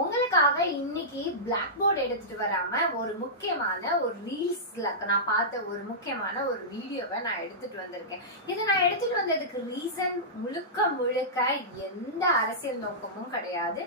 உங்களுக்காக இன்னைக்கு black board எடுத்துட்டு வராம ஒரு முக்கியமான ஒரு ரீல்ஸ்ல நான் பார்த்த ஒரு முக்கியமான ஒரு வீடியோவை நான் எடுத்துட்டு வந்திருக்கேன். இதை நான் எடுத்துட்டு வந்ததுக்கு ரீசன் முழுக்க எந்த அரசியல் நோக்கமும் கிடையாது.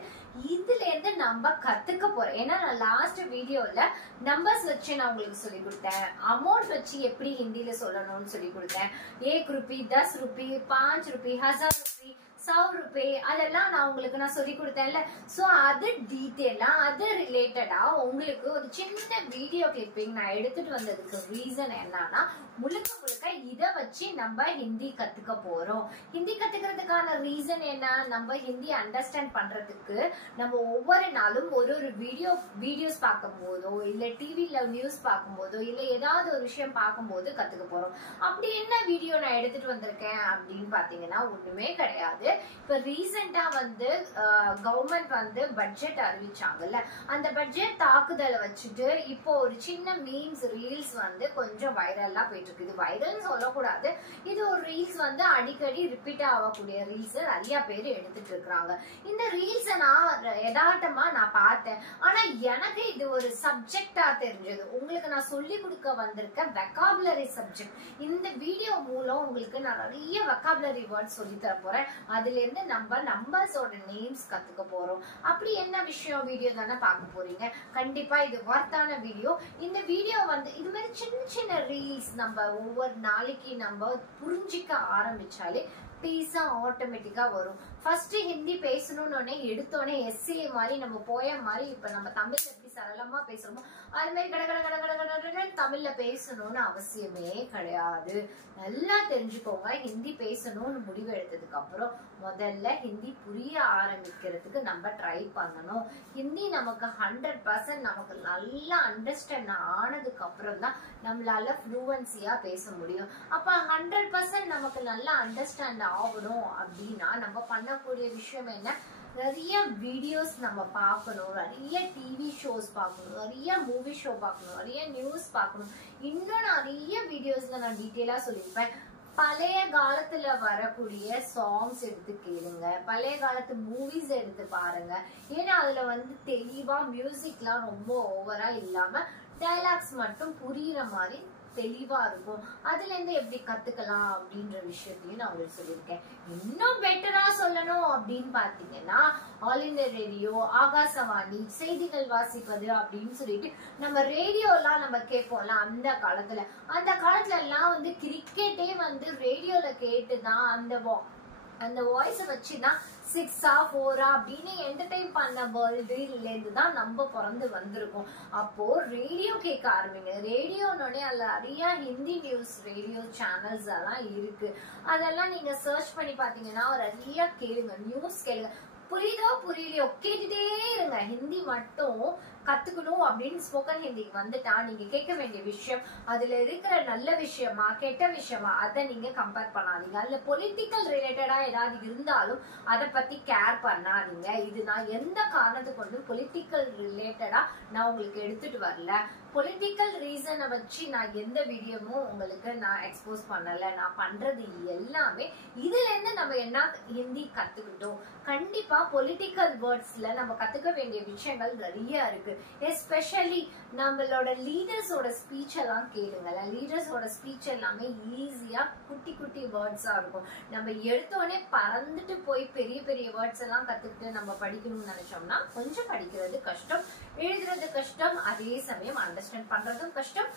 இதுல இருந்து நம்ம கத்துக்க போறோம். ஏன்னா நான் லாஸ்ட் வீடியோல நம்பர்ஸ் வச்சு நான் உங்களுக்கு சொல்லி கொடுத்தேன். அமௌண்ட் வச்சு எப்படி ஹிந்தில சொல்லணும்னு சொல்லி கொடுத்தேன். 1 Ruby, 10 Ruby, 5 Ruby, 1000 Ruby, 100 Ruby, அதெல்லாம் நான் உங்களுக்கு நான் சொல்லி கொடுத்தேன்ல. சோ அது டீட்டெயிலா அது ரிலேட்டடா உங்களுக்கு ஒரு சின்ன வீடியோ கிளிப்பிங் நான் எடுத்துட்டு வந்ததுக்கு ரீசன் என்னன்னா, முழுக்க இத வச்சு நம்ம ஹிந்தி கத்துக்க போறோம். ஹிந்தி கத்துக்கிறதுக்கான ரீசன் என்ன, நம்ம ஹிந்தி அண்டர்ஸ்டாண்ட் பண்றதுக்கு நம்ம ஒவ்வொரு நாளும் ஒரு வீடியோஸ் பார்க்கும் போதோ இல்ல டிவில நியூஸ் பார்க்கும் போதோ இல்ல ஏதாவது ஒரு விஷயம் பார்க்கும் போது கத்துக்க போறோம். அப்படி என்ன வீடியோ நான் எடுத்துட்டு வந்திருக்கேன் அப்படின்னு பாத்தீங்கன்னா ஒண்ணுமே கிடையாது. இப்ப ரீசெண்டா கவர்மெண்ட் பட்ஜெட் அறிவிச்சாங்கல்ல, அந்த பட்ஜெட் தாக்குதலை வச்சுட்டு இப்போ ஒரு சின்ன மீம்ஸ் ரீல்ஸ் கொஞ்சம் வைரலா போயிட்டு இருக்கு. இது வைரல் சொல்லக்கூடாது, இது ஒரு ரீல்ஸ் அடிக்கடி ரிப்பீட் ஆகக்கூடிய ரீல்ஸ் நிறைய பேர் எடுத்துட்டு இருக்காங்க. இந்த ரீல்ஸ் நான் யதார்த்தமா நான் பார்த்தேன். ஆனா எனக்கு இது ஒரு சப்ஜெக்டா தெரிஞ்சது. உங்களுக்கு நான் சொல்லி கொடுக்க வந்திருக்க வெக்காபுலரி சப்ஜெக்ட். இந்த வீடியோ மூலம் உங்களுக்கு நான் நிறைய வெக்காபுலரி வேர்ட்ஸ் சொல்லி தர போறேன். அதுல இருந்து நம்ம நம்பர்ஸோட நேம்ஸ் கத்துக்க போறோம். அப்படி என்ன விஷயம் வீடியோ தானே பார்க்க போறீங்க. கண்டிப்பா இது வர்த்தான வீடியோ. இந்த வீடியோ இது மாதிரி சின்ன ரீல்ஸ் நம்ம ஒவ்வொரு நாளைக்கு நம்ம புரிஞ்சிக்க ஆரம்பிச்சாலே பீஸா ஆட்டோமேட்டிக்கா வரும். ஃபர்ஸ்ட் ஹிந்தி பேசணும்னு எடுத்தோடனே எஸ்ஏ மாதிரி நம்ம போயம் மாதிரி இப்ப நம்ம தமிழ்ல எப்படி சரளமா பேசுறோமோ அது மாதிரி கட தமிழ்ல பேசணும்னு அவசியமே கிடையாது. நல்லா தெரிஞ்சுக்கோங்க. ஹிந்தி பேசணும்னு முடிவு எடுத்ததுக்கு அப்புறம் முதல்ல ஹிந்தி புரிய ஆரம்பிக்கிறதுக்கு நம்ம ட்ரை பண்ணணும். ஹிந்தி நமக்கு 100% நமக்கு நல்லா அண்டர்ஸ்டாண்ட் ஆனதுக்கு அப்புறம் தான் நம்மளால ஃப்ளூவன்சியா பேச முடியும். அப்ப 100% நமக்கு நல்லா அண்டர்ஸ்டாண்ட் ஆகணும் அப்படின்னா நம்ம பண்ணக்கூடிய விஷயம் என்ன, நிறைய வீடியோஸ் நம்ம பார்க்கணும், நிறைய டிவி ஷோஸ் பார்க்கணும், நிறைய மூவி ஷோ பார்க்கணும், நிறைய நியூஸ் பார்க்கணும். இன்னும் நிறைய வீடியோஸ்ல நான் டீட்டெயிலா சொல்லியிருப்பேன். பழைய காலத்துல வரக்கூடிய சாங்ஸ் எடுத்து கேளுங்க, பழைய காலத்து மூவிஸ் எடுத்து பாருங்க. ஏன்னா அதுல தெளிவா மியூசிக்லாம் ரொம்ப ஓவரா இல்லாம டைலாக்ஸ் மட்டும் புரியுற மாதிரி தெளிவா இருக்கும். அதுல இருந்து எப்படி கத்துக்கலாம் அப்படின்ற விஷயத்தையும் நான் உங்களுக்கு சொல்லியிருக்கேன். இன்னும் பெட்டரா சொல்லணும் அப்படின்னு பாத்தீங்கன்னா ஆல் இந்தியா ரேடியோ, ஆகாசவாணி, செய்திகள் வாசிப்பது அப்படின்னு சொல்லிட்டு நம்ம ரேடியோ எல்லாம் நம்ம கேட்போம்ல. அந்த காலத்துல எல்லாம் கிரிக்கெட்டே ரேடியோல கேட்டுதான் அந்த வாய்ஸ வச்சுதான் 6ஆ 4ஆ அப்படின்னு என்டர்டைன் பண்ண வேர்ல்டுல இருந்துதான் நம்ம பிறந்து வந்திருக்கோம். அப்போ ரேடியோ கேட்க ஆரம்பிங்க. ரேடியோனோடனே அதுல நிறைய ஹிந்தி நியூஸ் ரேடியோ சேனல்ஸ் எல்லாம் இருக்கு. அதெல்லாம் நீங்க சர்ச் பண்ணி பாத்தீங்கன்னா நிறைய கேளுங்க, நியூஸ் கேளுங்க. புரியுதோ புரியலையோ கேட்டுட்டே இருங்க. ஹிந்தி மட்டும் கத்துக்கணும் அப்படின்னு ஸ்போக்கன் ஹிந்திக்கு வந்துட்டா நீங்க கேட்க வேண்டிய விஷயம் அதுல இருக்கிற நல்ல விஷயமா கெட்ட விஷயமா அதை நீங்க கம்பேர் பண்ணாதீங்க. அதுல பொலிட்டிக்கல் ரிலேட்டடா ஏதாவது இருந்தாலும் அதை பத்தி கேர் பண்ணாதீங்க. இது நான் எந்த காரணத்தை கொண்டு பொலிட்டிக்கல் ரிலேட்டடா நான் உங்களுக்கு எடுத்துட்டு வரல. பொலிட்டிக்கல் ரீசனை வச்சு நான் எந்த வீடியோவும் உங்களுக்கு நான் எக்ஸ்போஸ் பண்ணல. நான் பண்றது எல்லாமே இதுல இருந்து நம்ம என்ன ஹிந்தி கத்துக்கிட்டோம். கண்டிப்பா பொலிட்டிக்கல் வேர்ட்ஸ்ல நம்ம கத்துக்க வேண்டிய விஷயங்கள் நிறைய இருக்கு. எஸ்பெஷலி நம்மளோட லீடர்ஸோட ஸ்பீச் எல்லாம் கேளுங்களேன். லீடர்ஸோட ஸ்பீச் எல்லாமே ஈஸியா குட்டி வேர்ட்ஸா இருக்கும். நம்ம எடுத்தோடனே பறந்துட்டு போய் பெரிய வேர்ட்ஸ் எல்லாம் கத்துக்கிட்டு நம்ம படிக்கணும்னு நினைச்சோம்னா கொஞ்சம் படிக்கிறது கஷ்டம், எழுதுறது கஷ்டம், அதே சமயம் அண்டர்ஸ்டாண்ட் பண்றதும் கஷ்டம்,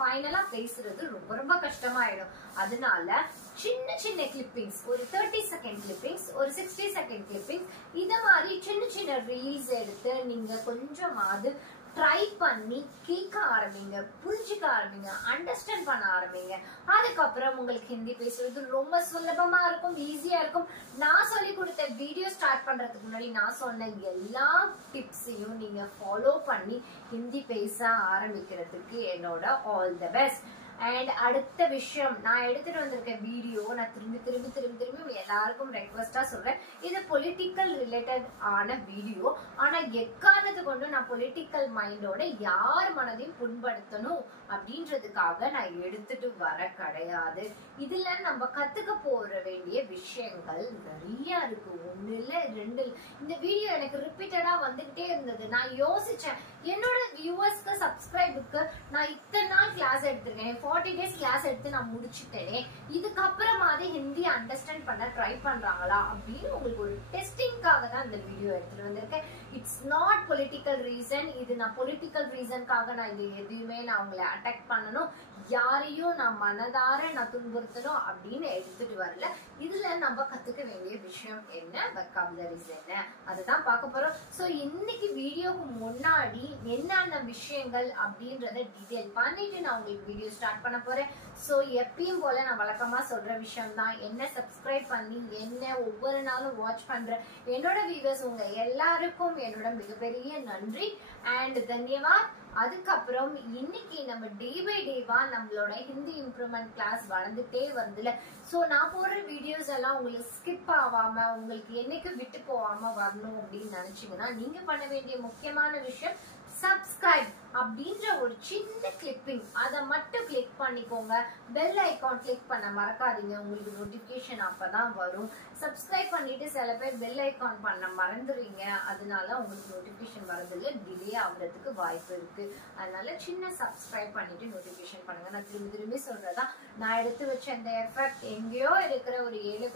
ஃபைனலா பேசுறது ரொம்ப கஷ்டமாயிடும். அதனால சின்ன கிளிப்பிங்ஸ், ஒரு 30 செகண்ட் கிளிப்பிங்ஸ், ஒரு 60 செகண்ட் கிளிப்பிங்ஸ், இத மாதிரி சின்ன ரீல்ஸ் எடுத்து நீங்க கொஞ்சமாவது ட்ரை பண்ணி கேட்க ஆரம்பிங்க, புரிஞ்சுக்க ஆரம்பிங்க, அண்டர்ஸ்டாண்ட் பண்ண ஆரம்பிங்க. அதுக்கப்புறம் உங்களுக்கு ஹிந்தி பேசுறது ரொம்ப சுலபமா இருக்கும், ஈஸியா இருக்கும். நான் சொல்லி கொடுத்த வீடியோ ஸ்டார்ட் பண்றதுக்கு முன்னாடி நான் சொன்ன எல்லா டிப்ஸையும் நீங்க ஃபாலோ பண்ணி ஹிந்தி பேச ஆரம்பிக்கிறதுக்கு என்னோட ஆல் தி பெஸ்ட். அண்ட் அடுத்த விஷயம், நான் எடுத்துட்டு வந்திருக்க வீடியோ நான் திரும்பி எல்லாருக்கும் ரெக்வஸ்டா சொல்றேன், இது பொலிட்டிக்கல் ரிலேட்டட் ஆன வீடியோ. ஆனா எக்காரணத்து கொண்டு நான் பொலிட்டிக்கல் மைண்டோட யார் மனதையும் புண்படுத்தணும் அப்படின்றதுக்காக நான் எடுத்துட்டு வர கிடையாது. இதுல நம்ம கத்துக்க போற வேண்டிய விஷயங்கள் நிறைய இருக்கு. ஒண்ணு இல்ல, ரெண்டு. இந்த வீடியோ எனக்கு ரிப்பீட்டடா வந்துகிட்டே இருந்தது. நான் யோசிச்சேன், என்னோட வியூவர்ஸ்க்கு சப்ஸ்கிரைபுக்கு நான் இத்தனை நாள் கிளாஸ் எடுத்திருக்கேன், 40 டேஸ் கிளாஸ் எடுத்து நான் முடிச்சுட்டேனே, இதுக்கப்புறமாவது ஹிந்தி அண்டர்ஸ்டாண்ட் பண்ண ட்ரை பண்றாங்களா அப்படின்னு உங்களுக்கு ஒரு டெஸ்டிங்காக தான் இந்த வீடியோ எடுத்துட்டு வந்திருக்கேன். It's not political reason. இது நான் பொலிட்டிக்கல் ரீசனுக்காக நான் இது எதுவுமே நான் உங்களை அட்டாக் பண்ணணும், யாரையும் நான் மனதார நான் துன்புறுத்தணும் அப்படின்னு எடுத்துட்டு வரல. இதுல நம்ம கத்துக்க வேண்டிய விஷயம் என்ன, வொக்காபுலரிஸ் என்ன, அதுதான் பார்க்க போறோம். சோ இன்னைக்கு வீடியோக்கு முன்னாடி என்னென்ன விஷயங்கள் அப்படின்றத டீடைல் பண்ணிட்டு நான் உங்களுக்கு வீடியோ ஸ்டார்ட் பண்ண போறேன். சோ எப்பயும் போல நான் வழக்கமா சொல்ற விஷயம் தான், என்ன சப்ஸ்கிரைப் பண்ணி என்ன ஒவ்வொரு நாளும் வாட்ச் பண்ற என்னோட வியூவர்ஸ் உங்க எல்லாருக்கும் என்னோட மிகப்பெரிய நன்றி அண்ட் தன்யவாத். அதுக்கப்புறம் இன்னைக்கு நம்ம டே பை டேவா நம்மளோட ஹிந்தி இம்ப்ரூவ்மெண்ட் கிளாஸ் வளர்ந்துட்டே வருதுல. சோ நான் போடுற வீடியோஸ் எல்லாம் உங்களுக்கு ஸ்கிப் ஆகாம, உங்களுக்கு என்னைக்கு விட்டு போகாம வரணும் அப்படின்னு நினைச்சீங்கன்னா நீங்க பண்ண வேண்டிய முக்கியமான விஷயம் சப்ஸ்கிரைப் அப்படின்ற ஒரு சின்ன கிளிப்பிங், அதை மட்டும் கிளிக் பண்ணிக்கோங்க. பெல் ஐகான் கிளிக் பண்ண மறக்காதீங்க, உங்களுக்கு நோட்டிபிகேஷன் அப்பதான் வரும். சப்ஸ்கிரைப் பண்ணிட்டு சில பேர் பெல் ஐகான் பண்ண மறந்துடுவீங்க, அதனால உங்களுக்கு நோட்டிபிகேஷன் வரதில்லை, டிலே ஆகுறதுக்கு வாய்ப்பு இருக்கு. அதனால சின்ன சப்ஸ்கிரைப் பண்ணிட்டு நோட்டிபிகேஷன் பண்ணுங்க. நான் திரும்பி சொல்றதா, நான் எடுத்து வச்ச இந்த எஃபெக்ட் எங்கேயோ இருக்கிற ஒரு ஏழை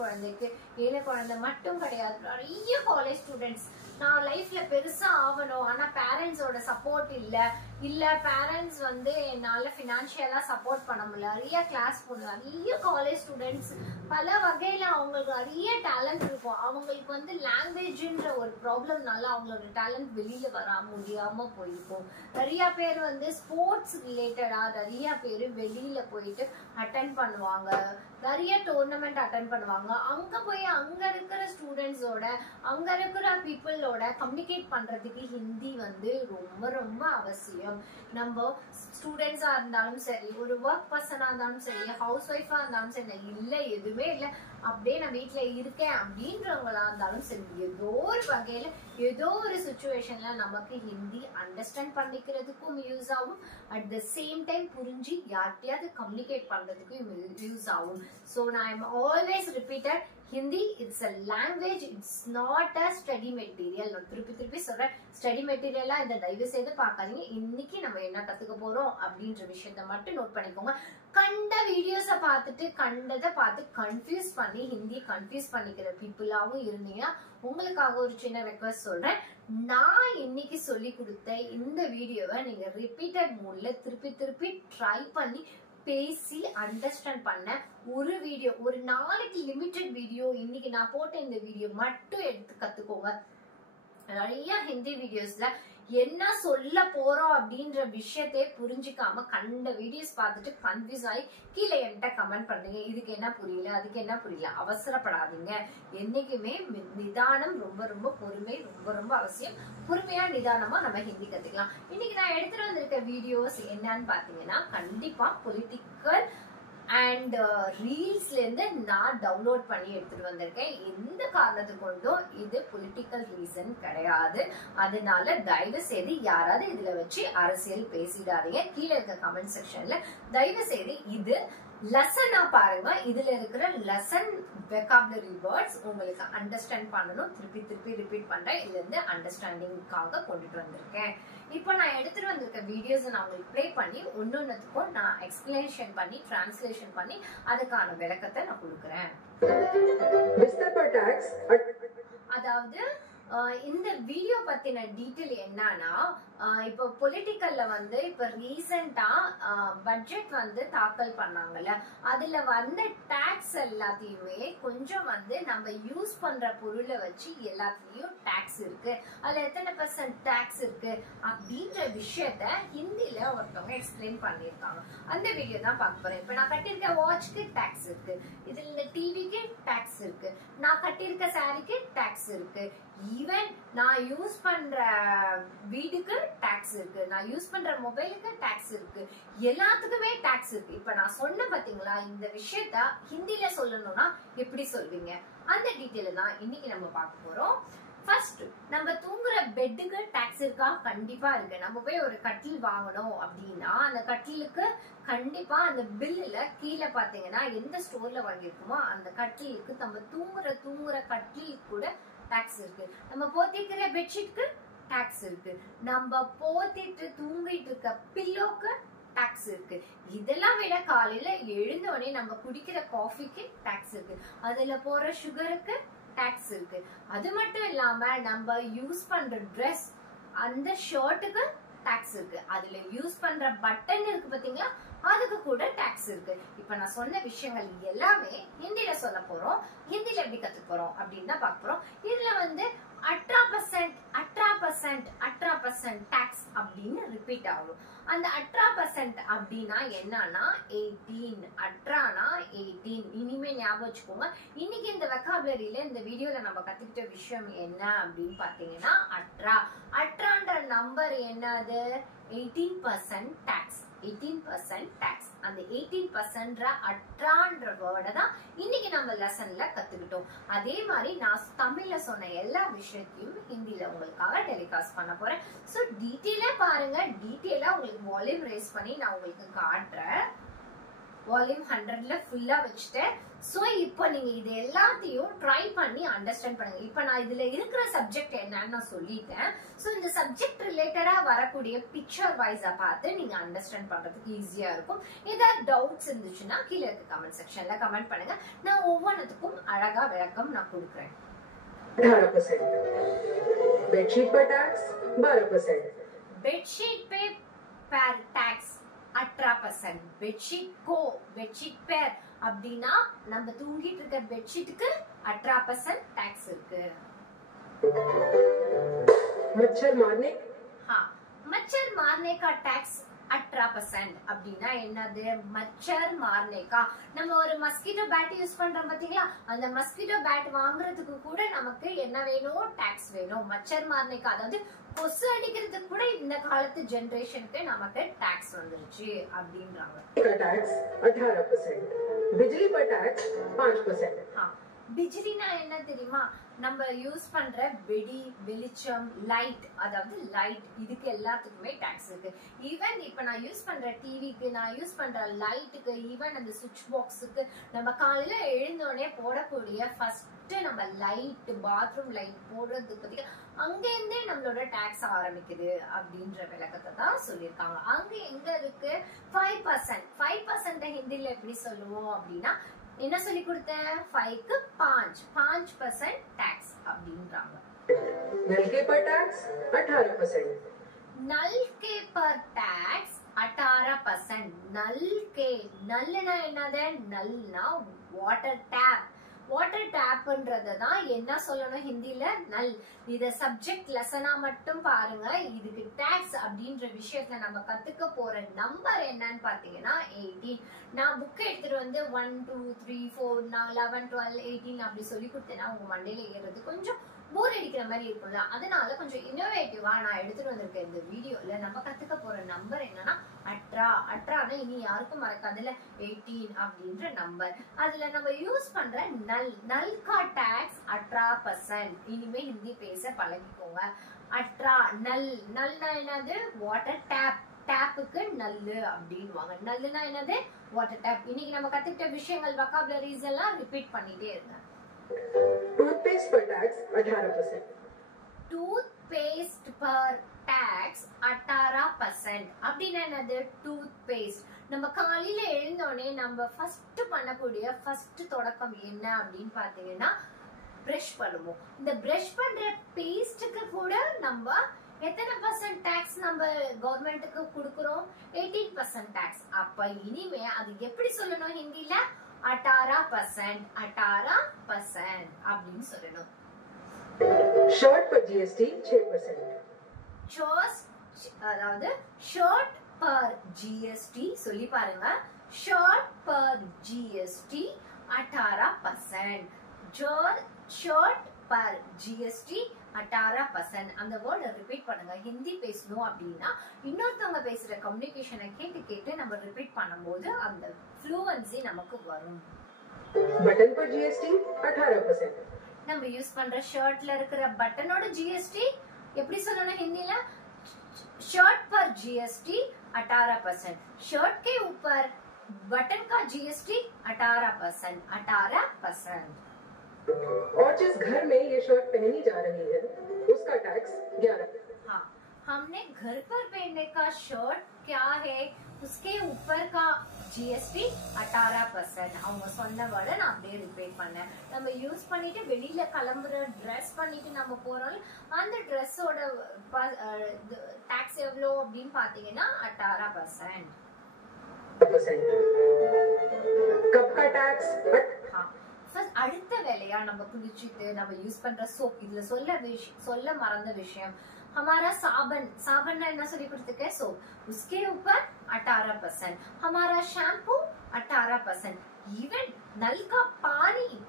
குழந்தை மட்டும் கிடையாது, நிறைய காலேஜ் ஸ்டூடெண்ட்ஸ் நான் லைஃப்ல பெருசா ஆகணும், ஆனா பேரண்ட்ஸோட சப்போர்ட் இல்ல பேரண்ட்ஸ் வந்து என்னால பினான்சியலா சப்போர்ட் பண்ண முடியல, நிறைய கிளாஸ் போகணும், நிறைய காலேஜ் ஸ்டூடெண்ட்ஸ் பல வகையில அவங்களுக்கு நிறைய டேலண்ட் இருக்கும். அவங்களுக்கு வந்து லாங்குவேஜ்ன்ற ஒரு ப்ராப்ளம்னால அவங்களோட டேலண்ட் வெளியில வர முடியாம போயிருக்கும். நிறைய பேர் வந்து ஸ்போர்ட்ஸ் ரிலேட்டடா நிறைய பேர் வெளியில போயிட்டு அட்டென்ட் பண்ணுவாங்க, நிறைய டோர்னமெண்ட் அட்டென்ட் பண்ணுவாங்க. அங்க போய் அங்க இருக்கிற ஸ்டூடெண்ட்ஸோட அங்க இருக்கிற பீப்புளோட கம்யூனிகேட் பண்றதுக்கு ஹிந்தி வந்து ரொம்ப ரொம்ப அவசியம். நம்ம ஸ்டூடெண்ட்ஸா இருந்தாலும் சரி, ஒரு ஒர்க் பர்சனா இருந்தாலும் சரி, ஹவுஸ் ஒய்ஃபா இருந்தாலும் சரி, இல்ல எதுவுமே இல்ல அப்படியே நான் வீட்டுல இருக்கேன் அப்படின்றவங்களா இருந்தாலும் சரி, ஏதோ ஒரு வகையில ஏதோ ஒரு சுச்சுவேஷன்ல நமக்கு ஹிந்தி அண்டர்ஸ்டாண்ட் பண்ணிக்கிறதுக்கும் யூஸ் ஆகும், அட் த சேம் டைம் புரிஞ்சு யார்கிட்டயாவது கம்யூனிகேட் பண்றதுக்கும் யூஸ் ஆகும். ஸோ நான் always repeated, Hindi it's a language, it's not a study material. நான் திருப்பி சொல்றேன், ஸ்டடி மெட்டீரியலா இந்த தயவு செய்து பார்க்காதீங்க. இன்னைக்கு நம்ம என்ன கத்துக்க போறோம் அப்படின்ற விஷயத்த மட்டும் நோட் பண்ணிக்கோங்க. கண்ட வீடியோஸை பார்த்துட்டு கண்டதை பார்த்து கன்ஃபியூஸ் பண்ணி ஹிந்தி கன்ஃபியூஸ் பண்ணிக்கிற பீப்புளாவும் இருந்தீங்கன்னா உங்களுக்காக ஒரு சின்ன ரெக்வஸ்ட் சொல்றேன். நான் இன்னைக்கு சொல்லி கொடுத்த இந்த வீடியோவை நீங்க ரிப்பீட்டட் மூட்ல திருப்பி ட்ரை பண்ணி பேசி அண்டர்ஸ்டாண்ட் பண்ண ஒரு வீடியோ, ஒரு நாளைக்கு லிமிட்டட் வீடியோ, இன்னைக்கு நான் போட்ட இந்த வீடியோ மட்டும் எடுத்து கத்துக்கோங்க. நிறைய ஹிந்தி வீடியோஸ்ல என்ன சொல்ல போறோம் அப்படின்ற விஷயத்தையே புரிஞ்சுக்காம கண்ட வீடியோஸ் பார்த்துட்டு கன்ஃபியூஸ் ஆகி கீழே என்கிட்ட கமெண்ட் பண்ணுங்க, இதுக்கு என்ன புரியல, அதுக்கு என்ன புரியல. அவசரப்படாதீங்க. என்னைக்குமே நிதானம், ரொம்ப ரொம்ப பொறுமை ரொம்ப ரொம்ப அவசியம். பொறுமையா நிதானமா நம்ம ஹிந்தி கத்துக்கலாம். இன்னைக்கு நான் எடுத்துட்டு வந்திருக்க வீடியோஸ் என்னன்னு பாத்தீங்கன்னா, கண்டிப்பா பொலிட்டிக்கல் அண்ட் ரீல்ஸ்ல இருந்து நான் டவுன்லோட் பண்ணி எடுத்துட்டு வந்திருக்கேன். எந்த காரணத்து கொண்டும் இது பொலிட்டிக்கல் ரீசன் கிடையாது. அதனால தயவு செய்து யாராவது இதுல வச்சு அரசியல் பேசிடாதீங்க. கீழே இருக்க கமெண்ட் செக்ஷன்ல தயவு செய்து இது லெசனா பாருங்க. இதுல இருக்கிற லெசன் வெக்காபுலரி வேர்ட்ஸ் உங்களுக்கு அண்டர்ஸ்டாண்ட் பண்ணணும். திருப்பி ரிப்பீட் பண்றேன். இதுல இருந்து அண்டர்ஸ்டாண்டிங்காக கொண்டுட்டு வந்திருக்கேன். இப்போ நான் எடுத்துட்டு வந்திருக்க வீடியோஸ் நான் உங்களுக்கு ப்ளே பண்ணி ஒன்னொன்னுக்கும் நான் எக்ஸ்பிளனேஷன் பண்ணி டிரான்ஸ்லேஷன் பண்ணி அதுக்கான விளக்கத்தை நான் கொடுக்குறேன். அதாவது இந்த வீடியோ பத்தின டீட்டெயில் என்னன்னா, இப்போ பொலிட்டிக்கல்ல வந்து இப்ப ரீசெண்டா பட்ஜெட் வந்து தாக்கல் பண்ணாங்கல்ல, அதுல வந்த டாக்ஸ் எல்லாத்தையுமே கொஞ்சம் வந்து நம்ம யூஸ் பண்ற பொருளை வச்சு எல்லாத்துலயும் டாக்ஸ் இருக்கு, அதுல எத்தனை % டாக்ஸ் இருக்கு அப்படின்ற விஷயத்த ஹிந்தில ஒருத்தவங்க எக்ஸ்பிளைன் பண்ணிருக்காங்க. அந்த வீடியோ தான் பார்க்க போறேன். இப்ப நான் கட்டியிருக்க வாட்ச்க்கு டாக்ஸ் இருக்கு, இதுல இந்த டிவிக்கு டாக்ஸ் இருக்கு, நான் கட்டியிருக்க சாரிக்கு டாக்ஸ் இருக்கு, ஈவன் நான் யூஸ் பண்ற வீடுக்கு டாக்ஸ் இருக்கு, நான் யூஸ் பண்ற மொபைலுக்கு டாக்ஸ் இருக்கு, எல்லாத்துக்குமே டாக்ஸ் இருக்கு. இப்ப நான் சொன்ன பாத்தீங்களா, இந்த விஷயத்த ஹிந்தில சொல்லணும்னா எப்படி சொல்வீங்க, அந்த டீடைல தான் இன்னைக்கு நம்ம பார்க்க போறோம். ஃபர்ஸ்ட், நம்ம தூங்குற பெட்டுக்கு டாக்ஸ் இருக்கா? கண்டிப்பா இருக்கு. நம்ம போய் ஒரு கட்டில் வாங்கணும் அப்படின்னா அந்த கட்டிலுக்கு கண்டிப்பா அந்த பில்லுல கீழே பாத்தீங்கன்னா எந்த ஸ்டோர்ல வாங்கிருக்கோமோ அந்த கட்டிலுக்கு, நம்ம தூங்குற கட்டிலுக்கு கூட டாக்ஸ் இருக்கு. நம்ம போத்திக்கிற பெட்ஷீட்க்கு டாக்ஸ் இருக்கு. நம்ம போத்திட்டு தூங்கிட்டு இருக்க பில்லோக்கு டாக்ஸ் இருக்கு. இதெல்லாம் விட காலையில எழுந்த உடனே நம்ம குடிக்கிற காஃபிக்கு டாக்ஸ் இருக்கு. அதுல போற சுகருக்கு டாக்ஸ் இருக்கு. அது மட்டும் இல்லாம நம்ம யூஸ் பண்ற ட்ரெஸ், அந்த ஷர்ட்டுக்கு டாக்ஸ் இருக்கு. அதுல யூஸ் பண்ற பட்டன் இருக்கு பாத்தீங்களா, அதுக்கு கூட டாக்ஸ் இருக்கு. இப்ப நான் சொன்ன விஷயங்கள் எல்லாமே ஹிந்தில சொல்ல போறோம். ஹிந்தில எப்படி கத்துக்க போறோம் அப்படின்னு தான் பார்க்க போறோம். இதுல வந்து 18% டாக்ஸ் அப்படின்னு ரிப்பீட் ஆகும். அந்த 18% அப்படின்னா என்னன்னா 18, 18னா 18. இனிமே ஞாபகம் வச்சுக்கோங்க. இன்னைக்கு இந்த வெக்காபுலரியில இந்த வீடியோல நம்ம கத்துக்கிட்ட விஷயம் என்ன அப்படின்னு பாத்தீங்கன்னா 18ன்ற நம்பர் என்னது, 18% டாக்ஸ். 18% டாக்ஸ். அந்த 18% 18ன்ற வேர்டை தான் இன்னைக்கு நம்ம லெசன்ல கத்துக்கிட்டோம். அதே மாதிரி நான் தமிழ்ல சொன்ன எல்லா விஷயத்தையும் ஹிந்தில உங்களுக்காக டெலிகாஸ்ட் பண்ண போறேன். சோ டீடைலா பாருங்க. டீடைலா உங்களுக்கு வால்யூம் ரேஸ் பண்ணி நான் உங்களுக்கு காட்டுறேன். வால்யூம் 100ல ஃபுல்லா வச்சுட்டேன். சோ இப்போ நீங்க இது எல்லாத்தையும் ட்ரை பண்ணி அண்டர்ஸ்டாண்ட் பண்ணுங்க. இப்போ நான் இதுல இருக்கிற சப்ஜெக்ட் என்னன்னு நான் சொல்லிட்டேன். சோ இந்த சப்ஜெக்ட் ரிலேட்டடா வரக்கூடிய பிக்சர் வைஸா பார்த்து நீங்க அண்டர்ஸ்டாண்ட் பண்றதுக்கு ஈஸியா இருக்கும். ஏதாவது டவுட்ஸ் இருந்துச்சுன்னா கீழே இருக்க கமெண்ட் செக்ஷன்ல கமெண்ட் பண்ணுங்க. நான் ஒவ்வொன்றுத்துக்கும் அழகா விளக்கம் நான் கொடுக்குறேன். 18%, बेडशीट पर टैक्स 12%, बेडशीट पे पर टैक्स 18%, பெட்ஷீட் பேர் அப்படின்னா நம்ம தூங்கிட்டு இருக்க பெட்ஷீட்டுக்கு 18% டாக்ஸ் இருக்கு. मच्छर मारने மச்சர் மார்னே का टैक्स 18% அப்படின்னா என்னது, மச்சர் மார்னேக்கா. நம்ம ஒரு மஸ்கிட்டோ பேட் யூஸ் பண்றோம் பாத்தீங்களா, அந்த மஸ்கிட்டோ பேட் வாங்குறதுக்கு கூட நமக்கு என்ன வேணும், டாக்ஸ் வேணும். மச்சர் மார்னேக்கா அதாவது கொசு அடிக்கிறதுக்கு கூட இந்த காலத்து ஜெனரேஷனுக்கு நமக்கு டாக்ஸ் வந்துருச்சு அப்படின்றாங்க. का टैक्स 18%, बिजली पर टैक्स 5%. பிஜ்லினா என்ன தெரியுமா, நம்ம யூஸ் பண்ற வெடி, வெளிச்சம், லைட், அதாவது லைட், இதுக்கு எல்லாத்துக்குமே டாக்ஸ் இருக்கு. ஈவன் இப்ப நான் யூஸ் பண்ற டிவிக்கு, நான் யூஸ் பண்ற லைட்டுக்கு, ஈவன் அந்த சுவிட்ச் பாக்ஸுக்கு, நம்ம காலையில எழுந்தோடனே போடக்கூடிய ஃபர்ஸ்ட் நம்ம லைட், பாத்ரூம் லைட் போடுறதுக்கு பத்தி அங்க இருந்தே நம்மளோட டாக்ஸ் ஆரம்பிக்குது அப்படின்ற விளக்கத்தை தான் சொல்லியிருக்காங்க. அங்க எங்க இருக்கு 5%. 5% ஹிந்தில எப்படி சொல்லுவோம் அப்படின்னா என்ன சொல்லி கொடுத்தேன், 5க்கு 5% டாக்ஸ் அப்படின்றாங்க. नल के पर टैक्स 18%, नल के पर टैक्स 18%. नल के, नल्ना என்னது, நல்னா வாட்டர் டேப். வாட்டர் டேப்ன்றத தான் என்ன சொல்லணும் ஹிந்தில, நல். இத சப்ஜெக்ட் லெசனா மட்டும் பாருங்க. இதுக்கு டாக்ஸ் அப்படின்ற விஷயத்துல நம்ம கத்துக்க போற நம்பர் என்னன்னு பாத்தீங்கன்னா 18. நான் புக் எடுத்துட்டு வந்து 1 2 3 4 11 12 18 அப்படி சொல்லி கொடுத்தேன்னா உங்க மண்டையில ஏறது கொஞ்சம் போர் அடிக்கிற மாதிரி இருக்கும்ல. அதனால கொஞ்சம் இன்னோவேட்டிவா நான் எடுத்துட்டு வந்திருக்கேன் இந்த வீடியோல. நம்ம கத்துக்க போற நம்பர் என்னன்னா 18. இனி யாருக்கும் மறக்காதுல 18 அப்படின்ற நம்பர். அதுல நம்ம யூஸ் பண்ற நல், நல்கா டாக்ஸ் 18%. இனிமே ஹிந்தி பேச பழகிக்கோங்க. 18 நல், நல்னா என்னது, வாட்டர் டேப். டேப்புக்கு நல்லு அப்படின்வாங்க. நல்லுனா என்னது, வாட்டர் டேப். இன்னைக்கு நம்ம கத்துக்கிட்ட விஷயங்கள், வொக்காபுலரிஸ் எல்லாம் ரிப்பீட் பண்ணிட்டே இருங்க. टूथपेस्ट पर टैक्स 18%, टूथपेस्ट पर टैक्स 18%. அப்படின்னா என்னது, டூத்பேஸ்ட். நம்ம காலையில எழுந்தோடனே நம்ம ஃபர்ஸ்ட் பண்ணக்கூடிய ஃபர்ஸ்ட் தொடக்கம் என்ன அப்படின்னு பாத்தீங்கன்னா பிரஷ் பண்ணுவோம். இந்த பிரஷ் பண்ற பேஸ்டுக்கு கூட நம்ம எத்தனை % டாக்ஸ் நம்ம கவர்மெண்ட்டுக்கு கொடுக்கறோம், 18% டாக்ஸ். அப்ப இனிமே அது எப்படி சொல்லணும் ஹிந்தில, 18%, 18% அப்படின்னு சொல்லணும். शर्ट पर जीएसटी 6%, அதாவது ஷர்ட் பர் ஜிஎஸ்டி சொல்லி பாருங்க. Shirt per GST 18%. ஷர்ட் पर GST 18%. அந்த வேர்ட் ரிப்பீட் பண்ணுங்க. ஹிந்தி பேசணும் அப்படின்னா இன்னொருத்தவங்க பேசுற கம்யூனிகேஷனை கேட்டு கேட்டு நம்ம ரிப்பீட் பண்ணும்போது அந்த ஃப்ளூவன்சி நமக்கு வரும். बटन पर GST 18%. நம்ம யூஸ் பண்ற ஷர்ட்ல இருக்கிற பட்டனோட GST எப்படி சொல்லணும் ஹிந்தில? शर्ट पर GST 18%. शर्ट के ऊपर बटन का GST 18%. 18%. और जिस घर में ये शर्ट पहनी जा रही है उसका टैक्स 11%. हाँ, हमने घर पर पहनने का शर्ट क्या है उसके ऊपर का GST 18%. அவங்க சொன்ன வேர்டை நான் அப்படியே ரிப்பீட் பண்ணேன். நம்ம யூஸ் பண்ணிட்டு வெளியில கிளம்புற ட்ரெஸ் பண்ணிட்டு நம்ம போறோம், அந்த ட்ரெஸ்ஸோட டாக்ஸ் எவ்வளோ அப்படின்னு பாத்தீங்கன்னா 18%. कब का टैक्स? அடுத்த வேலையா நம்ம குளிச்சுட்டு நம்ம யூஸ் பண்ற சோப், இதுல சொல்ல மறந்த விஷயம், हमारा साबन ना என்ன சொல்லி கொடுத்துக்க, सोप, उसके ऊपर 18%. हमारा शैम्पू 18%. इवन नल का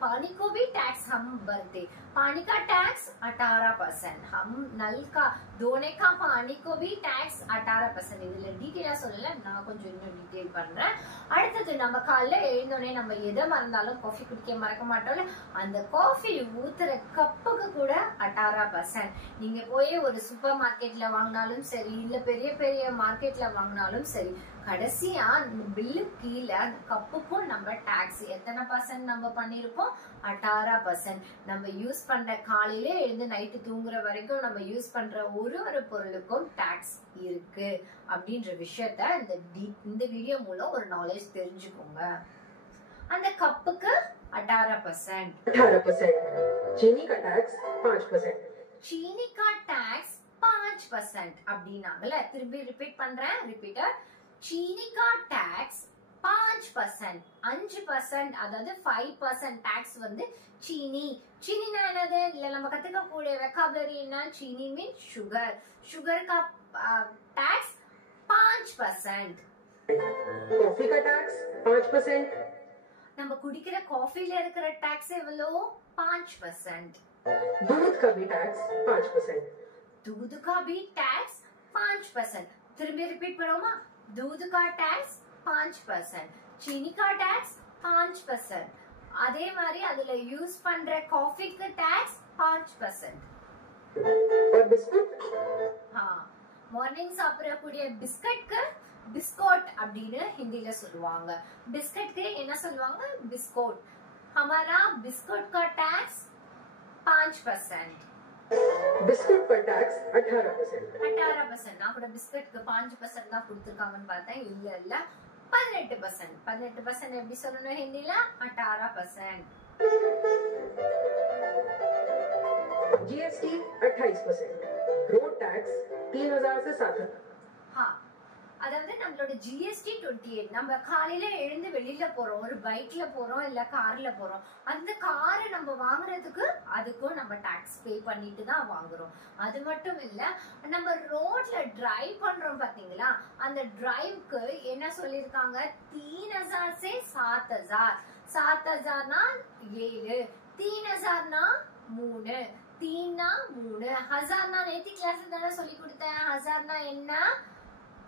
पानी को भी टैक्स हम भरते. पानी का टैक्स 18%. हम नल का धोने का पानी को भी टैक्स 18%. இதுல டீடைலா சொல்லல, நான் கொஞ்சம் இன்னும் டீடைல் பண்றேன். அடுத்தது நம்ம காலைல எழுந்தோடனே நம்ம எதை மறந்தாலும் காஃபி குடிக்க மறக்க மாட்டோம்ல, அந்த காஃபி ஊத்துற கப்புக்கு கூட 18%. நீங்க போய் ஒரு சூப்பர் மார்க்கெட்ல வாங்கினாலும் சரி, இல்ல பெரிய பெரிய மார்க்கெட்ல வாங்கினாலும் சரி, கடைசியா பில்லு கீழே அந்த கப்புக்கும் நம்ம டாக்ஸ் எத்தனை % நம்ம பண்ணிருப்போம்? 18%. நம்ம யூஸ் பண்ற காலையில எழுந்து நைட்டு தூங்குற வரைக்கும் நம்ம யூஸ் பண்ற ஒரு பொருளுக்கும் டாக்ஸ் இருக்கு அப்படின்ற விஷயத்த இந்த வீடியோ மூலம் ஒரு நாலேஜ் தெரிஞ்சுக்கோங்க. அந்த கப்புக்கு 18%. 18%. चीनी का टैक्स 5%. चीनी का टैक्स 5% அப்படினாங்கல, திருப்பி ரிப்பீட் பண்றேன், ரிப்பீட்டர். चीनी का टैक्स 5%. 5%, அதாவது 5% டாக்ஸ் வந்து சீனி. சீனினா என்னது? இல்ல நம்ம கத்துக்க கூடிய வெக்காபுலரி என்ன? சீனி மீன்ஸ் சுகர். சுகர் का टैक्स 5%. कॉफी का टैक्स 5%. நம்ம குடிக்கிற காஃபில இருக்கிற டாக்ஸ் எவ்வளோ? 5%. दूध का भी टैक्स 5%. दूध का भी टैक्स 5%. திரும்பி ரிப்பீட் பண்ணுவோமா? दूध का टैक्स 5%. चीनी का टैक्स 5%. அதே மாதிரி அதுல யூஸ் பண்ற காஃபிக்கு टैक्स 5%. और बिस्कुट? हाँ, மார்னிங் சாப்பிடக்கூடிய பிஸ்கட்க்கு बिस्कोट அப்படின்னு हिंदी ல சொல்லுவாங்க. பிஸ்கட் के என்ன சொல்லுவாங்க? बिस्कोट. हमारा बिस्कुट का टैक्स 5%. बिस्कुट पर टैक्स 18%. 18%. நான் கூட பிஸ்கட்க்கு 5% தான் கொடுத்திருக்காங்கன்னு பார்த்தேன். இல்ல 18%. 18% எப்படி சொல்லணும் ஹிந்தில? 18%. GST 28%. रोड टैक्स 3000 से 7000. हाँ, அதாவது நம்மளோட GST 28. நம்ம காலையில எழுந்து வெளியில போறோம், ஒரு பைக்ல போறோம் இல்ல கார்ல போறோம், அந்த காரை நம்ம வாங்குறதுக்கு அதுக்கும் நம்ம டாக்ஸ் பே பண்ணிட்டு தான் வாங்குறோம். அது மட்டும் இல்ல, நம்ம ரோட்ல டிரைவ் பண்றோம் பாத்தீங்களா, அந்த டிரைவ்க்கு என்ன சொல்லிருக்காங்க? 3000 से 7000. 7000 ना 7, 3000 ना 3, 3 ना 3, 1000 ना நேத்தி கிளாஸ்ல தான சொல்லி கொடுத்தேன். 1000 ना என்ன?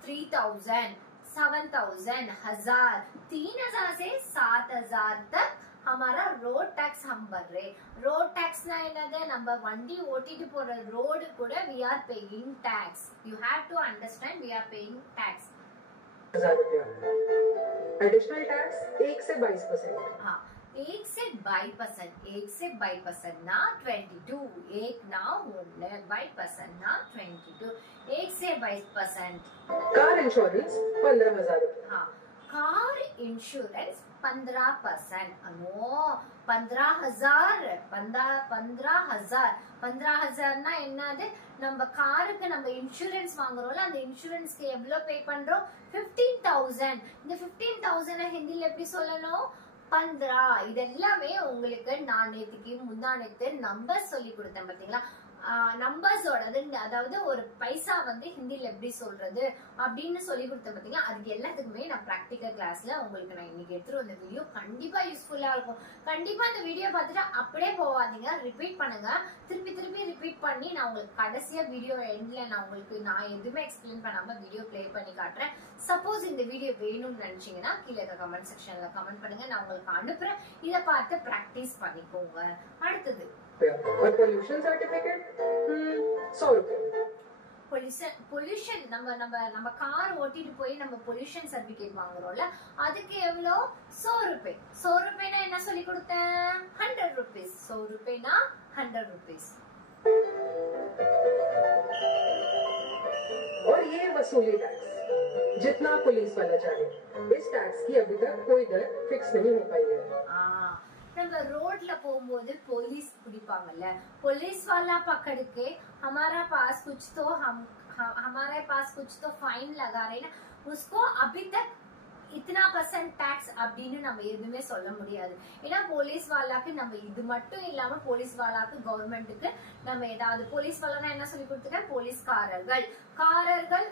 3000, 7000, 1000. 3000 से 7000 तक हमारा रोड टैक्स हम भर रहे. रोड टैक्स ना என்னது? நம்ம வண்டி ஓட்டிட்டு போற ரோடு கூட we are paying tax. You have to understand, we are paying tax. 1000 रुपया. एडिशनल टैक्स 1 से 22%. हाँ, 1 से 22%. 1 से 22% ना 22. 1 ना 22% ना 22. 1 से 22%. कार इंश्योरेंस 15000 रुपया. हाँ, कार इंश्योरेंस 15%. अनो 15000. 15000 ना என்னது? நம்ம காருக்கு நம்ம இன்சூரன்ஸ் வாங்குறோம்ல, அந்த இன்சூரன்ஸ்க்கு எவ்வளவு பே பண்றோம்? 15000. இந்த 15000 ஹிந்தில எப்படி சொல்லணும்? 15 இதெல்லாமே உங்களுக்கு நான் நேத்துக்கு முந்தா நேத்து நம்பர் சொல்லி கொடுத்தேன் பாத்தீங்களா. நம்பர்ஸோட அதாவது ஒரு பைசா வந்து ஹிந்தில எப்படி சொல்றது அப்படின்னு சொல்லி கொடுத்தேன் பாத்தீங்களா. அதுக்கு எல்லாத்துக்குமே நான் பிராக்டிக்கல் கிளாஸ்ல உங்களுக்கு நான் இன்னைக்கு எடுத்துட்டு வந்த வீடியோ கண்டிப்பா யூஸ்ஃபுல்லா இருக்கும். கண்டிப்பா இந்த வீடியோ பார்த்துட்டு அப்படியே போவாதீங்க, ரிப்பீட் பண்ணுங்க. திருப்பி திருப்பி ரிப்பீட் பண்ணி நான் உங்களுக்கு கடைசியா வீடியோ எண்ட்ல நான் எதுவுமே எக்ஸ்பிளைன் பண்ணாம வீடியோ பிளே பண்ணி காட்டுறேன். சப்போஸ் இந்த வீடியோ வேணும்னு நினைச்சீங்கன்னா கீழே கமெண்ட் செக்ஷன்ல கமெண்ட் பண்ணுங்க, நான் உங்களுக்கு அனுப்புறேன். இதை பார்த்து பிராக்டிஸ் பண்ணிக்கோங்க. அடுத்தது और पोल्यूशन सर्टिफिकेट 100 रुपए. பொல்யூஷன் நம்ம கார் ஓட்டிட்டு போய் நம்ம பொல்யூஷன் சர்டிபிகேட் வாங்குறோம்ல, அதுக்கு எவ்வளோ 100 रुपए. 100 रुपएனா என்ன சொல்லி கொடுத்தேன்? 100 rupees. 100 रुपएனா 100 rupees. और ये वसूली टैक्स जितना पुलिस वाला चाहे, इस टैक्स की अभी तक कोई दर फिक्स नहीं हो पाई है. நம்ம ரோட்ல போகும்போது போலீஸ் பிடிப்பாங்கல்ல, போலீஸ் वाला पकड़ के हमारा पास कुछ तो फाइन लगा रहे ना, उसको अभी तक इतना % टैक्स அப்படின்னு நம்ம எதுவுமே சொல்ல முடியாது. ஏன்னா போலீஸ் வாலாக்கு நம்ம இது மட்டும் இல்லாம போலீஸ் வாலாக்கு கவர்மெண்ட்டுக்கு நம்ம ஏதாவது போலீஸ் வாலானா என்ன சொல்லி கொடுத்துருக்கேன்? போலீஸ்காரர்கள்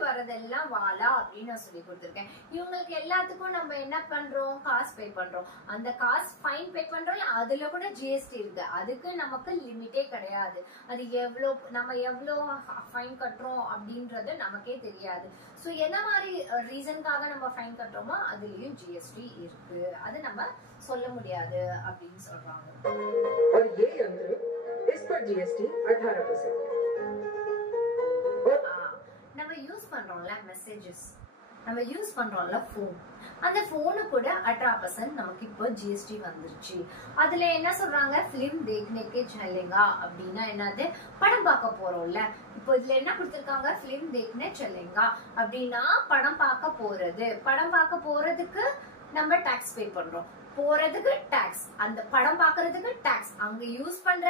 வரதெல்லாம் வாலா அப்படின்னு நான் சொல்லி கொடுத்துருக்கேன். இவங்களுக்கு எல்லாத்துக்கும் நம்ம என்ன பண்றோம்? காசு பே பண்றோம். அந்த காசு ஃபைன் பே பண்றோம், அதுல கூட ஜிஎஸ்டி இருக்கு. அதுக்கு நமக்கு லிமிட்டே கிடையாது. அது நம்ம எவ்வளவு ஃபைன் கட்டுறோம் அப்படின்றது நமக்கே தெரியாது. சோ என்ன மாதிரி ரீசன்காக நம்ம ஃபைன் கட்டுறோமோ அதுலயும் ஜிஎஸ்டி இருக்கு, அது நம்ம சொல்ல முடியாது அப்படின்னு சொல்றாங்க. और ये यंत्र इस पर जीएसटी 18%. நம்ம யூஸ் பண்றோம்ல மெசேजेस, நம்ம யூஸ் பண்றோம்ல போன், அந்த போனு கூட 18% நமக்கு இப்போ ஜிஎஸ்டி வந்துருச்சு. அதுல என்ன சொல்றாங்க? பிலிம் देखने के चलेगा அப்படின்னா என்னது? படம் பார்க்க போறோம்ல. இப்போ இதுல என்ன கொடுத்திருக்காங்க? பிலிம் देखने चलेगा அப்படின்னா படம் பார்க்க போறது. படம் பார்க்க போறதுக்கு நம்ம டாக்ஸ் பே பண்றோம். போறதுக்கு டாக்ஸ், அந்த படம் பார்க்கிறதுக்கு டாக்ஸ். அங்க யூஸ் பண்ற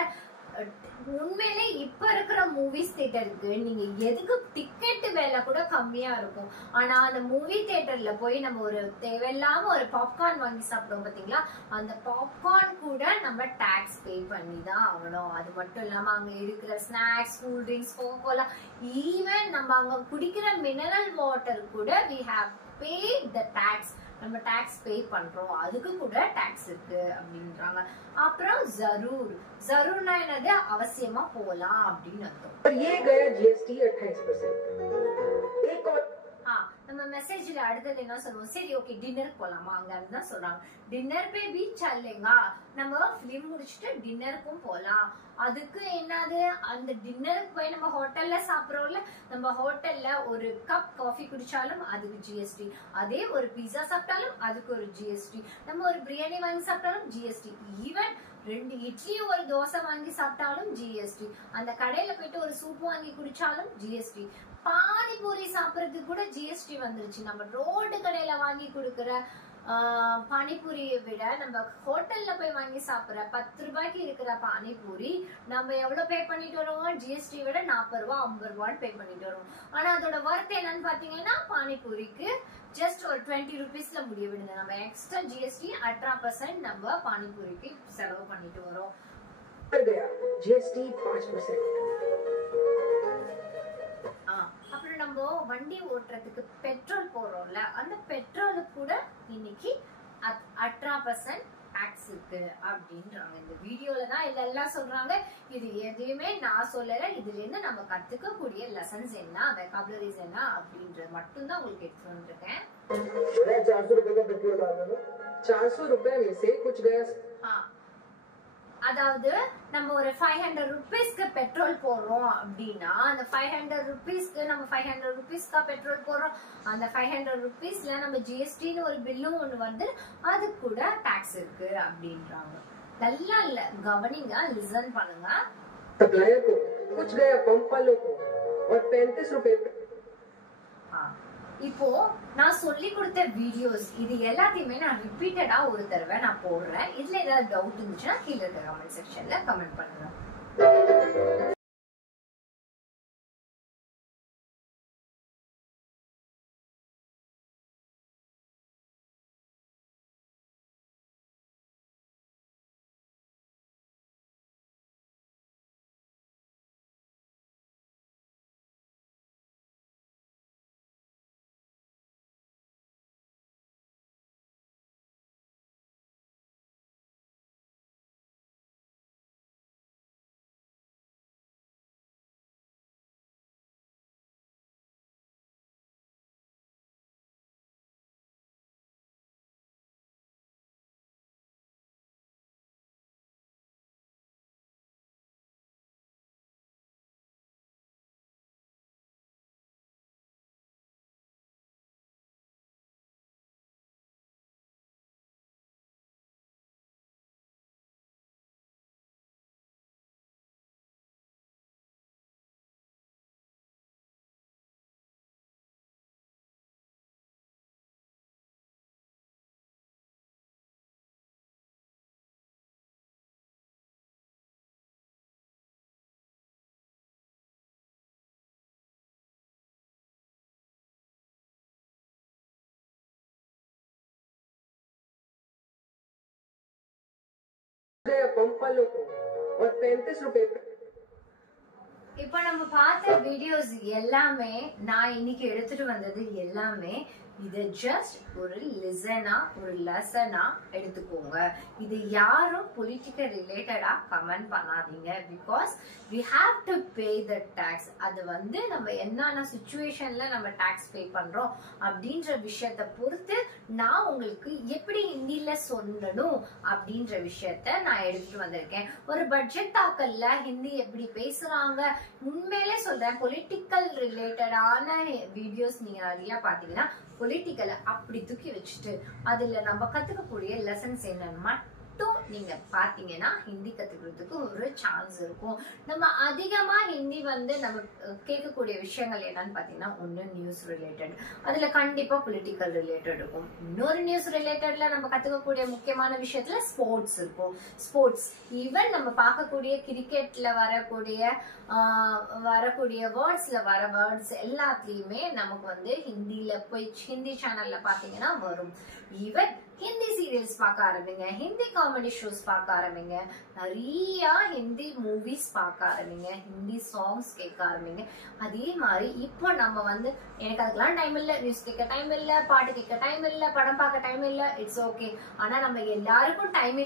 உண்மையிலே இப்ப இருக்கிற மூவிஸ் தியேட்டருக்கு நீங்க எதுக்கு டிக்கெட் விலை கூட கம்மியா இருக்கும். ஆனா அந்த மூவி தியேட்டர்ல போய் நம்ம ஒரு தேவையில்லாம ஒரு பாப்கார்ன் வாங்கி சாப்பிடுவோம் பாத்தீங்களா, அந்த பாப்கார்ன் கூட நம்ம டாக்ஸ் பே பண்ணி தான் ஆகணும். அது மட்டும் இல்லாம அங்க இருக்கிற ஸ்நாக்ஸ், கூல் ட்ரிங்க்ஸ், கோகோலா, ஈவன் நம்ம அங்க குடிக்கிற மினரல் வாட்டர் கூட we have paid the tax. நம்ம டாக்ஸ் பே பண்றோம், அதுக்கு கூட டாக்ஸ் இருக்கு அப்படின்றாங்க. அப்புறம் ஜரூர்னா என்னது? அவசியமா போலாம் அப்படின்னு அர்த்தம். और ये गया जीएसटी 28%. एक और நம்ம மெசேஜ்ல அடுத்தது என்ன சொல்லுவோம்? சரி ஓகே டின்னர் போலாமா? அங்க அதுதான் சொல்றாங்க. டின்னர் பே பி சல்லேங்கா. நம்ம பிலிம் முடிச்சுட்டு டின்னருக்கும் போலாம். அதுக்கு என்னது? அந்த டின்னருக்கு போய் நம்ம ஹோட்டல்ல சாப்பிடுறோம்ல, நம்ம ஹோட்டல்ல ஒரு கப் காஃபி குடிச்சாலும் அதுக்கு ஜிஎஸ்டி. அதே ஒரு பீஸா சாப்பிட்டாலும் அதுக்கு ஒரு ஜிஎஸ்டி. நம்ம ஒரு பிரியாணி வாங்கி சாப்பிட்டாலும் ஜிஎஸ்டி. ஈவன் 2 இட்லி ஒரு தோசை வாங்கி சாப்பிட்டாலும் ஜிஎஸ்டி. அந்த கடையில போயிட்டு ஒரு சூப் வாங்கி குடிச்சாலும் ஜிஎஸ்டி. பானிபூரி சாப்பிடுறதுக்கு கூட ஜிஎஸ்டி வந்துருச்சு. நம்ம ரோடு கடையில வாங்கி கொடுக்கற பானிபூரியை விட நம்ம ஹோட்டல்ல போய் வாங்கி சாப்பிடுற 10 ரூபாய்க்கு இருக்கிற பானிபூரி நம்ம எவ்வளவு பே பண்ணிட்டு வரோம்? ஜிஎஸ்டி விட 40 ரூபா 50 ரூபான்னு பே பண்ணிட்டு வரோம். ஆனா அதோட ஒர்த் என்னன்னு பாத்தீங்கன்னா பானிபூரிக்கு ஜஸ்ட் ஒரு 20 ருபீஸ்ல முடிய விடுங்க. நம்ம எக்ஸ்ட்ரா ஜிஎஸ்டி 18% நம்ம பானிபூரிக்கு செலவு பண்ணிட்டு வரோம். जीएसटी 5%. அப்புறம் நம்ம வண்டி ஓட்டுறதுக்கு பெட்ரோல் போறோம்ல, அந்த பெட்ரோலுக்கு கூட இன்னைக்கு 18% டாக்ஸ் இருக்கு அப்படின்றாங்க. இந்த வீடியோல தான் இதெல்லாம் சொல்றாங்க. இது எதுவுமே நான் சொல்லல. இதுல இருந்து நம்ம கத்துக்கக்கூடிய லெசன்ஸ் என்ன, வெகாபுலரிஸ் என்ன அப்படின்றது மட்டும் தான் உங்களுக்கு எடுத்து வந்திருக்கேன். 400 रुपए का पेट्रोल डालना ना, 400 रुपए में से कुछ गया. அதாவது நம்ம ஒரு 500 ருபீஸ்க்கு பெட்ரோல் போடுறோம் அப்படின்னா அந்த 500 ருபீஸ்க்கு நம்ம 500 ருபீஸ்க்கா பெட்ரோல் போடுறோம். அந்த 500 ருபீஸ்ல நம்ம ஜிஎஸ்டின்னு ஒரு பில்லும் ஒண்ணு வந்து அது கூட டாக்ஸ் இருக்கு அப்படின்றாங்க. நல்லா இல்ல, கவனிங்க, லிசன் பண்ணுங்க. सप्लायर को कुछ गया पंप वालों को और 35 रुपए. இப்போ நான் சொல்லி கொடுத்த வீடியோஸ் இது எல்லாத்தையுமே நான் ரிப்பீட்டடா ஒரு தடவை நான் போடுறேன். இதுல ஏதாவது டவுட் இருந்துச்சுன்னா கீழே இருக்க கமெண்ட் செக்ஷன்ல கமெண்ட் பண்ணுங்க. पंपलों को और 35 रुपए இப்ப நம்ம பார்த்த வீடியோஸ் எல்லாமே நான் இன்னைக்கு எடுத்துட்டு வந்தது எல்லாமே இது ஜஸ்ட் ஒரு லிசனா ஒரு லெசனா எடுத்துக்கோங்க. இது யாரும் பொலிட்டிக்கல் ரிலேட்டடா கமெண்ட் பண்ணாதீங்க. Because we have to pay the tax. அது வந்து நம்ம என்னென்ன சிச்சுவேஷன்ல நம்ம டாக்ஸ் பே பண்றோம் அப்படின்ற விஷயத்தை பொறுத்து நான் உங்களுக்கு எப்படி ஹிந்தில சொல்லணும் அப்படின்ற விஷயத்த நான் எடுத்துட்டு வந்திருக்கேன். ஒரு பட்ஜெட் தாக்கல்ல ஹிந்தி எப்படி பேசுறாங்க உண்மையிலே சொல்றேன். பொலிட்டிக்கல் ரிலேட்டடான வீடியோஸ் நீங்க நிறைய பாத்தீங்கன்னா பொலிட்டிக்கலை அப்படி தூக்கி வச்சுட்டு அதுல நம்ம கத்துக்கக்கூடிய லெசன்ஸ் என்னன்னு மட்டும் நீங்க பாத்தீங்கன்னா ஹிந்தி கத்துக்கிறதுக்கு ஒரு சான்ஸ் இருக்கும். நம்ம அதிகமா ஹிந்தி வந்து நம்ம கேட்கக்கூடிய விஷயங்கள் என்னன்னு பாத்தீங்கன்னா ஒண்ணு நியூஸ் ரிலேட்டட், அதுல கண்டிப்பா பொலிட்டிக்கல் ரிலேட்டட் இருக்கும். இன்னொரு நியூஸ் ரிலேட்டட்ல நம்ம கத்துக்கக்கூடிய முக்கியமான விஷயத்துல ஸ்போர்ட்ஸ் இருக்கும். ஸ்போர்ட்ஸ் ஈவன் நம்ம பார்க்கக்கூடிய கிரிக்கெட்ல வரக்கூடிய வேர்ட்ஸ்ல வர வேர்ட்ஸ் எல்லாத்துலயுமே நமக்கு வந்து ஹிந்தில போய் ஹிந்தி சேனல்ல பாத்தீங்கன்னா வரும். ஈவன் ஹிந்தி சீரியல்ஸ் பார்க்க ஆரம்பிங்க, ஹிந்தி காமெடி ஷோஸ் பார்க்க ஆரம்பிங்க, நிறைய ஹிந்தி மூவிஸ் பார்க்க ஆரம்பிங்க, ஹிந்தி சாங்ஸ் கேட்க ஆரம்பிங்க. அதே மாதிரி இப்போ நம்ம வந்து எனக்கு அதுக்கெல்லாம் டைம் இல்லை, நியூஸ் கேட்க டைம் இல்லை, பாட்டு கேட்க டைம் இல்லை, படம் பார்க்க டைம் இல்லை, இட்ஸ் ஓகே. ஆனா நம்ம எல்லாருக்கும் டைம்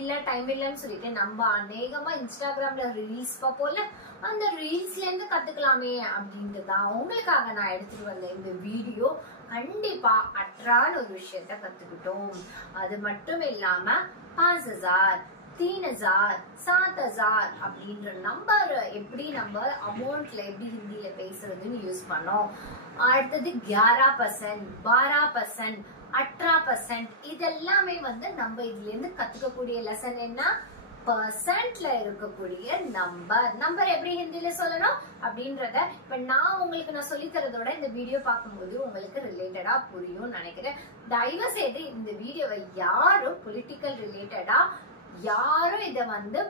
இல்லைன்னு சொல்லிட்டு நம்ம அநேகமா இன்ஸ்டாகிராம்ல ரீல்ஸ் பார்ப்போம்ல, அந்த ரீல்ஸ்ல இருந்து கத்துக்கலாமே அப்படின்ட்டு தான் உங்களுக்காக நான் எடுத்துட்டு வந்த இந்த வீடியோ. கண்டிப்பா அற்றான ஒரு விஷயத்த கத்துக்கிட்டோம். அது மட்டும் இல்லாம 5000 3000 7000 அப்படின்ற நம்பர் எப்படி நம்ம அமௌண்ட்ல எப்படி ஹிந்தில பேசுறதுன்னு யூஸ் பண்ணோம். அடுத்தது 11%, 12%, 18%, இதெல்லாமே வந்து நம்ம இதுல இருந்து கத்துக்கக்கூடிய லெசன் என்ன, பர்சன்ட்ல இருக்கக்கூடிய நம்பர் எப்படி ஹிந்தில சொல்லணும் அப்படின்றத இப்ப நான் உங்களுக்கு சொல்லி தரதோட இந்த வீடியோ பார்க்கும்போது உங்களுக்கு ரிலேட்டடா புரியும் நினைக்கிறேன். தயவு செய்து இந்த வீடியோவை யாரும் பொலிட்டிக்கல் ரிலேட்டடா யாரும் இத வந்து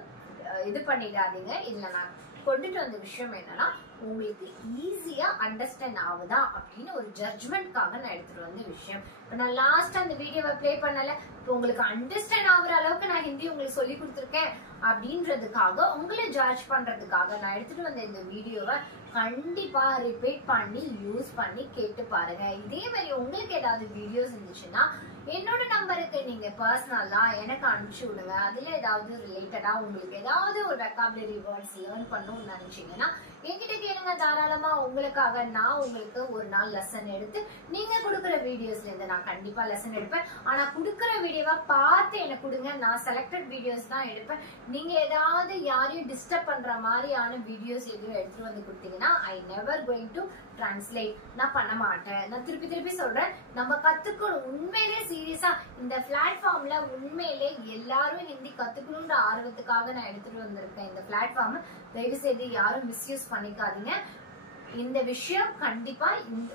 இது பண்ணிடாதீங்க. இதுல நான் கொண்டுட்டு வந்த விஷயம் என்னன்னா உங்களுக்கு ஈஸியா அண்டர்ஸ்டாண்ட் ஆகுதா அப்படின்னு ஒரு ஜட்ஜ்மெண்ட்காக நான் எடுத்துட்டு வந்த விஷயம். இப்ப நான் லாஸ்ட் அந்த வீடியோவை பிளே பண்ணல, இப்போ உங்களுக்கு அண்டர்ஸ்டாண்ட் ஆகுற அளவுக்கு நான் ஹிந்தி உங்களுக்கு சொல்லி கொடுத்துருக்கேன் அப்படின்றதுக்காக உங்களை ஜட்ஜ் பண்றதுக்காக நான் எடுத்துட்டு வந்த இந்த வீடியோவை கண்டிப்பா ரிப்பீட் பண்ணி யூஸ் பண்ணி கேட்டு பாருங்க. இதே மாதிரி உங்களுக்கு ஏதாவது வீடியோஸ் இருந்துச்சுன்னா என்னோட நம்பருக்கு நீங்க பர்சனலா எனக்கு அனுப்பிச்சு விடுங்க. அதுல ஏதாவது ரிலேட்டடா உங்களுக்கு ஏதாவது ஒரு வெக்காபுலரி வேர்ட்ஸ் லேர்ன் பண்ணணும்னு நினைச்சீங்கன்னா என்கிட்ட கேளுங்க தாராளமா. உங்களுக்காக நான் உங்களுக்கு ஒரு நாள் லெசன் எடுத்து நீங்க கொடுக்குற வீடியோஸ்ல இருந்து நான் கண்டிப்பா லெசன் எடுப்பேன். ஆனா கொடுக்குற வீடியோவா பார்த்து எனக்கு கொடுங்க. நான் செலக்டட் வீடியோஸ் தான் எடுப்பேன். நீங்க ஏதாவது யாரையும் டிஸ்டர்ப் பண்ற மாதிரியான வீடியோஸ் எதுவும் எடுத்துட்டு வந்து கொடுத்தீங்கன்னா I never going to translate. நான் பண்ண மாட்டேன். நான் திருப்பி சொல்றேன், நம்ம கத்துக்கணும் உண்மையிலே சீரியஸா. இந்த பிளாட்ஃபார்ம்ல உண்மையிலே எல்லாரும் ஹிந்தி கத்துக்கணும்ன்ற ஆர்வத்துக்காக நான் எடுத்துட்டு வந்திருக்கேன் இந்த பிளாட்ஃபார்ம். தயவு செய்து யாரும் மிஸ்யூஸ் பண்ணிக்காதீங்க. இந்த விஷயம் கண்டிப்பா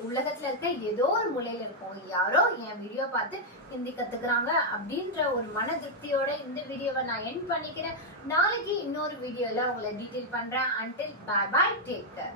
உலகத்துல இருக்க ஏதோ ஒரு மூலையில இருக்கும். யாரோ என் வீடியோ பார்த்து ஹிந்தி கத்துக்கிறாங்க அப்படின்ற ஒரு மன திருப்தியோட இந்த வீடியோவை நான் எண்ட் பண்ணிக்கிறேன். நாளைக்கு இன்னொரு வீடியோல உங்களை டீடைல் பண்றேன். until bye bye, take care.